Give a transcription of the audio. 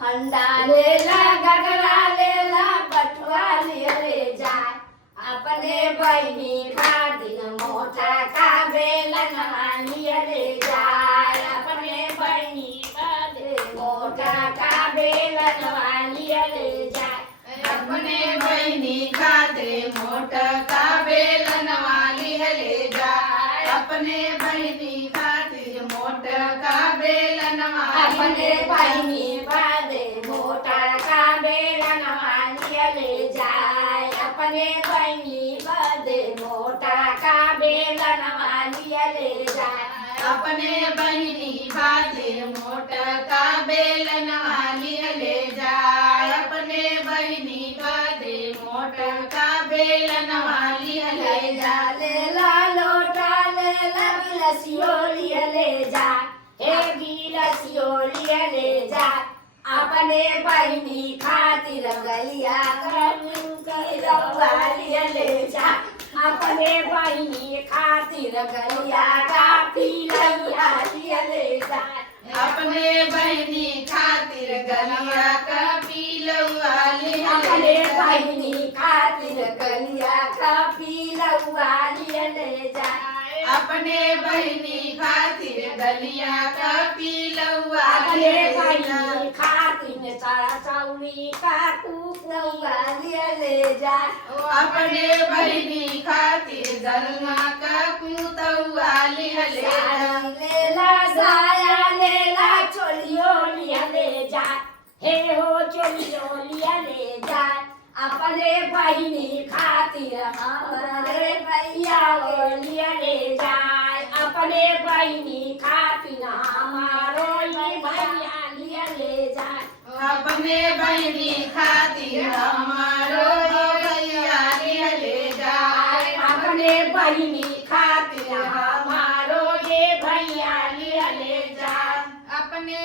हंडा लेला गगरा लेला बटुआ ले जाए अपने बहनी खातिर मोटा का बेलन ले जाए अपने बहनी खातिर मोटा का बेलन ले जाए अपने बहनी खातिर मोटा का बेलन वाली ले जाए अपने बहनी खातिर मोटा का बेलन अपने बहनी बादे मोटा का बेलन ले जाए अपने बहनी बादे मोटा का बेलन ले जाए अपने बहनी खातिर मोटा का बेलन वाली ले जाए अपने बहनी खातिर मोटा का बेलन वाली ले जाए लेला लोटा लेला गिलसियोली ले जा हे गिलसियोली ले जा अपने बहनी खातिर गलिया वाली ले जा अपने बहनी खातिर गलिया का पीलिया ले जा अपने बहनी खातिर गलिया का पीलौआ अपने बहनी खातिर गलिया का पीलौआ ले जा अपने बहनी खातिर गलिया का पीलौआ अपने बहनी खातिर सारा चौनी का कुलौआ ले जा अपने बहनी खातिर गलना का कुतौआ ले साड़ी लेला साया लेला चोलियो ले जा हे हो चोलियो ले जा अपने बहनी खातिर हमारे भैया ले जाए अपने बहनी खातिर हमारो ये भैया ले जाए अपने बहनी खातिर हमारो भैया ले जाए अपने बहनी खातिर हमारो ये भैया ले जाए अपने